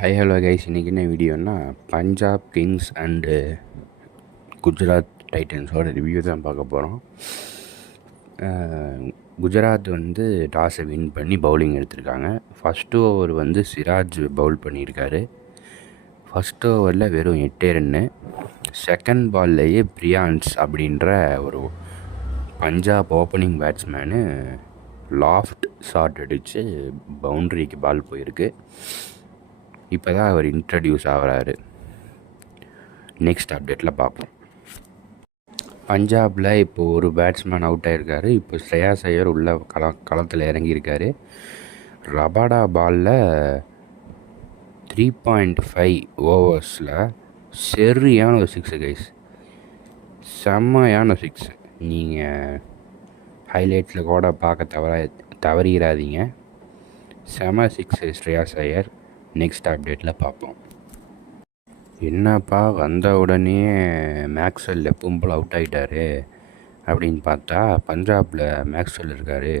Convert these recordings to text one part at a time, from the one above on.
Hello guys, இன்றைக்கி என்ன வீடியோன்னா பஞ்சாப் கிங்ஸ் அண்டு குஜராத் டைட்டன்ஸோட ரிவ்யூ தான் பார்க்க போகிறோம். குஜராத் டாஸை வின் பண்ணி பவுலிங் எடுத்திருக்காங்க. ஃபஸ்ட்டு ஓவர் சிராஜ் பவுல் பண்ணியிருக்காரு. ஃபஸ்ட் ஓவரில் வெறும் 8 ரன்னு. செகண்ட் பால்லையே பிரியான்ஸ் அப்படின்ற ஒரு Punjab opening batsman loft shot அடித்து பவுண்ட்ரிக்கு பால் போயிருக்கு. இப்போ தான் அவர் இன்ட்ரடியூஸ் ஆகிறாரு. நெக்ஸ்ட் அப்டேட்டில் பார்ப்போம். பஞ்சாபில் இப்போது ஒரு பேட்ஸ்மேன் அவுட் ஆகிருக்காரு. இப்போ ஸ்ரேயாஸ் ஐயர் உள்ள களத்தில் இறங்கியிருக்காரு. ரபாடா பாலில் 3.5 ஓவர்ஸில் சரியான ஒரு 6 கைஸ், செம்மையான 6. நீங்கள் ஹைலைட்ஸில் கூட பார்க்க தவறிடாதீங்க. செம 6 ஸ்ரேயாஸ் ஐயர். நெக்ஸ்ட் அப்டேட்டில் பார்ப்போம். என்னப்பா வந்த உடனே மேக்ஸ்வெல் எப்பவும் போல் அவுட் ஆகிட்டாரு அப்படின்னு பார்த்தா, பஞ்சாபில் மேக்ஸ்வெல் இருக்கார்.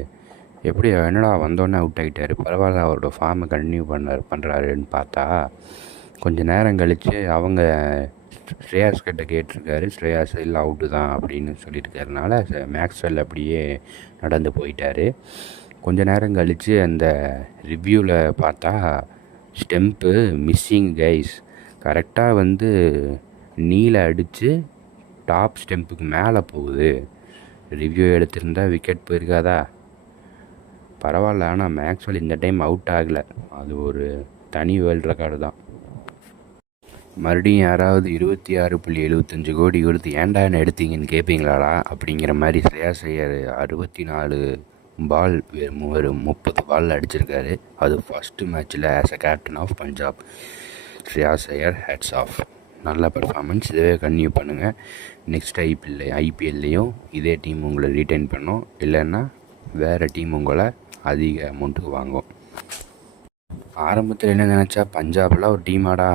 எப்படி என்னடா வந்தோடனே அவுட் ஆகிட்டார், பரவாயில்ல அவரோட ஃபார்மை கண்டினியூ பண்ணுறாருன்னு பார்த்தா, கொஞ்சம் நேரம் கழித்து அவங்க ஸ்ரேயாஸ் கிட்ட கேட்டிருக்காரு. ஸ்ரேயாஸ் இல்லை அவுட்டு தான் அப்படின்னு சொல்லியிருக்கிறதுனால மேக்ஸ்வெல் அப்படியே நடந்து போயிட்டார். கொஞ்சம் நேரம் கழித்து அந்த ரிவ்யூவில் பார்த்தா ஸ்டெம்ப்பு மிஸ்ஸிங் கைஸ். கரெக்டாக நீல அடித்து டாப் ஸ்டெம்புக்கு மேலே போகுது. ரிவ்யூ எடுத்திருந்தால் விக்கெட் போயிருக்காதா? பரவாயில்ல. ஆனால் மேக்ஸ்வெல் இந்த டைம் அவுட் ஆகலை. அது ஒரு தனி வேர்ல்டு ரெக்கார்டு தான். மறுபடியும் யாராவது 26.75 கோடி கொடுத்து ஏன்டா என்ன எடுத்தீங்கன்னு கேட்பீங்களாடா அப்படிங்கிற மாதிரி ஸ்ரேயாஸ் ஐயர் 64 பால் ஒரு 30 பால் அடிச்சிருக்காரு. அது ஃபஸ்ட்டு மேட்ச்சில் as a captain of Punjab. Shreyas Iyer hats off. நல்ல பர்ஃபார்மன்ஸ். இதுவே கன்டினியூ பண்ணுங்கள். நெக்ஸ்ட் ஐபிஎல்லையும் இதே டீம் உங்களை ரீட்டைன் பண்ணும். இல்லைன்னா வேறு டீம் உங்களை அதிக அமௌண்ட்டுக்கு வாங்கும். ஆரம்பத்தில் என்ன நினச்சா, பஞ்சாபில் ஒரு டீமாடா,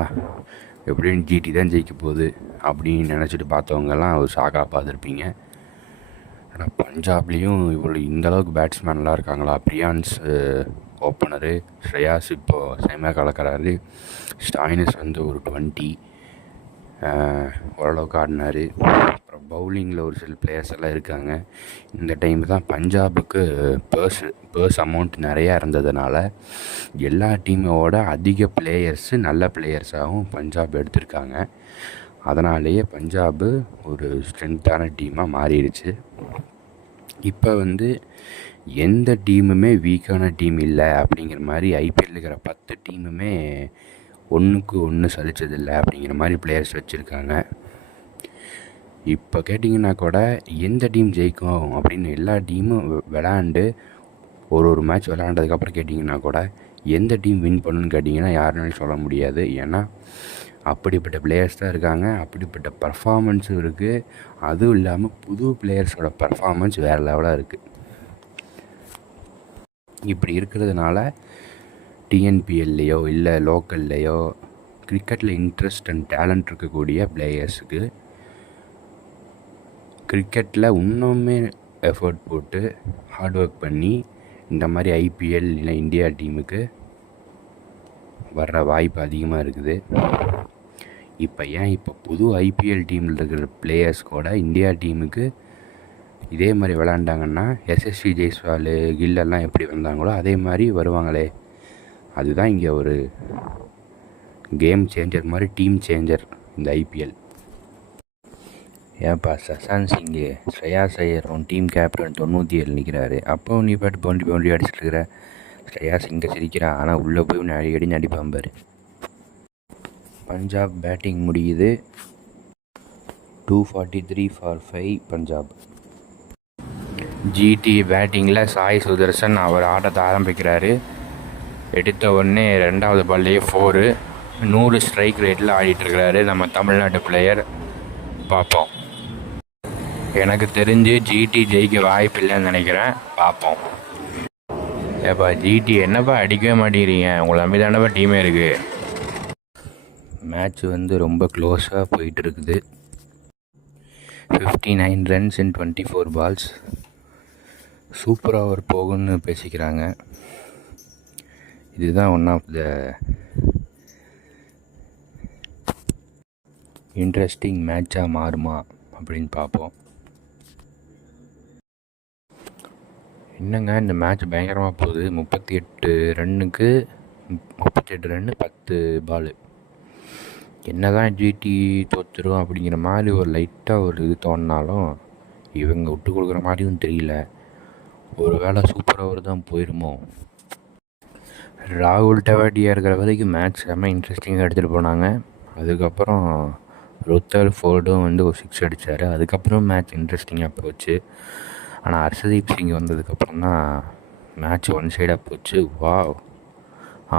எப்படின்னு ஜிடி தான் ஜெயிக்க போகுது அப்படின்னு நினச்சிட்டு பார்த்தவங்கெல்லாம் ஒரு ஷாக்காக பார்த்துருப்பீங்க. ஆனால் பஞ்சாப்லேயும் இந்தளவுக்கு பேட்ஸ்மேன்லாம் இருக்காங்களா? பிரியான்ஸ் ஓப்பனரு, ஸ்ரேயாஸ் இப்போது செம்மையாக கலக்கிறாரு. ஸ்டாயினிஸ் ஒரு 20 ஓரளவுக்கு ஆடினார். அப்புறம் பவுலிங்கில் ஒரு சில பிளேயர்ஸ் எல்லாம் இருக்காங்க. இந்த டைம் தான் பஞ்சாபுக்கு பர்ஸ் அமௌண்ட் நிறையா இருந்ததுனால எல்லா டீமோட அதிக பிளேயர்ஸு நல்ல பிளேயர்ஸாகவும் பஞ்சாப் எடுத்திருக்காங்க. அதனாலேயே பஞ்சாபு ஒரு ஸ்ட்ரென்த்தான டீமாக மாறிடுச்சு. இப்போ எந்த டீமுமே வீக்கான டீம் இல்லை அப்படிங்கிற மாதிரி ஐபிஎல் இருக்கிற 10 டீமுமே ஒன்றுக்கு ஒன்று சலிச்சதில்லை அப்படிங்கிற மாதிரி பிளேயர்ஸ் வச்சுருக்காங்க. இப்போ கேட்டிங்கன்னா கூட எந்த டீம் ஜெயிக்கும் அப்படின்னு எல்லா டீமும் விளாண்டு ஒரு மேட்ச் விளாண்டதுக்கப்புறம் கேட்டிங்கன்னா கூட எந்த டீம் வின் பண்ணணுன்னு கேட்டிங்கன்னா யாருனாலும் சொல்ல முடியாது. ஏன்னா அப்படிப்பட்ட பிளேயர்ஸ் தான் இருக்காங்க, அப்படிப்பட்ட பர்ஃபார்மன்ஸும் இருக்குது. அதுவும் இல்லாமல் புது பிளேயர்ஸோட பர்ஃபார்மன்ஸ் வேறு லெவலாக இருக்குது. இப்படி இருக்கிறதுனால டிஎன்பிஎல்லையோ இல்லை லோக்கல்லையோ கிரிக்கெட்டில் இன்ட்ரெஸ்ட் அண்ட் டேலண்ட் இருக்கக்கூடிய பிளேயர்ஸுக்கு கிரிக்கெட்டில் இன்னுமே எஃபர்ட் போட்டு ஹார்ட் ஒர்க் பண்ணி இந்த மாதிரி ஐபிஎல் இல்லை இந்தியா டீமுக்கு வர்ற வாய்ப்பு அதிகமாக இருக்குது. இப்போ புது ஐபிஎல் டீமில் இருக்கிற பிளேயர்ஸ் கூட இந்தியா டீமுக்கு இதே மாதிரி விளாண்டாங்கன்னா எஸ்எஸ்வி ஜெய்ஸ்வால் கில்லெல்லாம் எப்படி வந்தாங்களோ அதே மாதிரி வருவாங்களே. அதுதான் இங்கே ஒரு கேம் சேஞ்சர் மாதிரி, டீம் சேஞ்சர் இந்த ஐபிஎல். ஏன்ப்பா சசான் சிங்கு, ஸ்ரேயாஸ் ஐயர் டீம் கேப்டன் 97 நிற்கிறாரு. அப்போ நீ பாட்டு பவுண்ட்ரி அடிச்சுட்டு இருக்கிற. ஸ்ரேயாஸ் இங்கே சிரிக்கிறான், ஆனால் உள்ளே போய் அடிக்கடி நடிப்பான் பாரு. பஞ்சாப் பேட்டிங் முடியுது. 243 for 5 பஞ்சாப். ஜிடி பேட்டிங்கில் சாய் சுதர்சன் அவர் ஆட்டத்தை ஆரம்பிக்கிறாரு. எடுத்த உடனே 2வது பால்லையே 4, 100 ஸ்ட்ரைக் ரேட்டில் ஆடிட்டுருக்கிறாரு நம்ம தமிழ்நாட்டு பிளேயர். பார்ப்போம். எனக்கு தெரிஞ்சு ஜிடி ஜெயிக்க வாய்ப்பு இல்லைன்னு நினைக்கிறேன். பார்ப்போம். ஏப்பா ஜிடி என்னப்பா அடிக்கவே மாட்டேங்கிறீங்க, உங்களை நம்பி தானப்பா டீமே இருக்குது. மேட்ச் ரொம்ப க்ளோஸாக போயிட்டுருக்குது. 59 runs in 24 balls. Super over போகும்னு பேசிக்கிறாங்க. இதுதான் ஒன் ஆஃப் த இன்ட்ரெஸ்டிங் மேட்சாக மாறுமா அப்படின்னு பார்ப்போம். என்னங்க இந்த மேட்ச் பயங்கரமாக போகுது. 38 ரன்னுக்கு 38 ரன்னு 10 பாலு. என்ன தான் ஜிடி தோற்றுரும் அப்படிங்கிற மாதிரி ஒரு லைட்டாக ஒரு இது தோணினாலும் இவங்க விட்டு கொடுக்குற மாதிரியும் தெரியல. ஒரு வேளை சூப்பர் ஓவர் தான் போயிருமோ. ராகுல் டவாட்டியா இருக்கிற வரைக்கும் மேட்ச் செம்ம இன்ட்ரெஸ்டிங்காக எடுத்துகிட்டு போனாங்க. அதுக்கப்புறம் ருத்தர் ஃபோர்டும் வந்து ஒரு 6 அடித்தார். அதுக்கப்புறம் மேட்ச் இன்ட்ரெஸ்டிங்காக போச்சு. ஆனால் ஹர்ஷதீப் சிங் வந்ததுக்கப்புறம் தான் மேட்ச் ஒன் சைடாக போச்சு. வாவ்,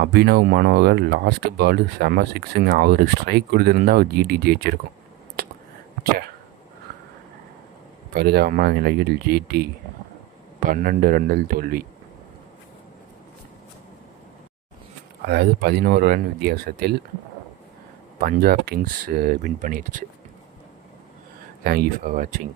அபினவ் மனோகர் லாஸ்ட்டு பால் செம 6ங்க. அவர் ஸ்ட்ரைக் கொடுத்துருந்தா அவர் ஜிடி ஜெயிச்சிருக்கும். சே, பரிதாபமான நிலையில் ஜிடி 12 ரன்கள் தோல்வி. அதாவது 11 ரன் வித்தியாசத்தில் பஞ்சாப் கிங்ஸ் வின் பண்ணிடுச்சு. தேங்க்யூ ஃபார் வாட்சிங்.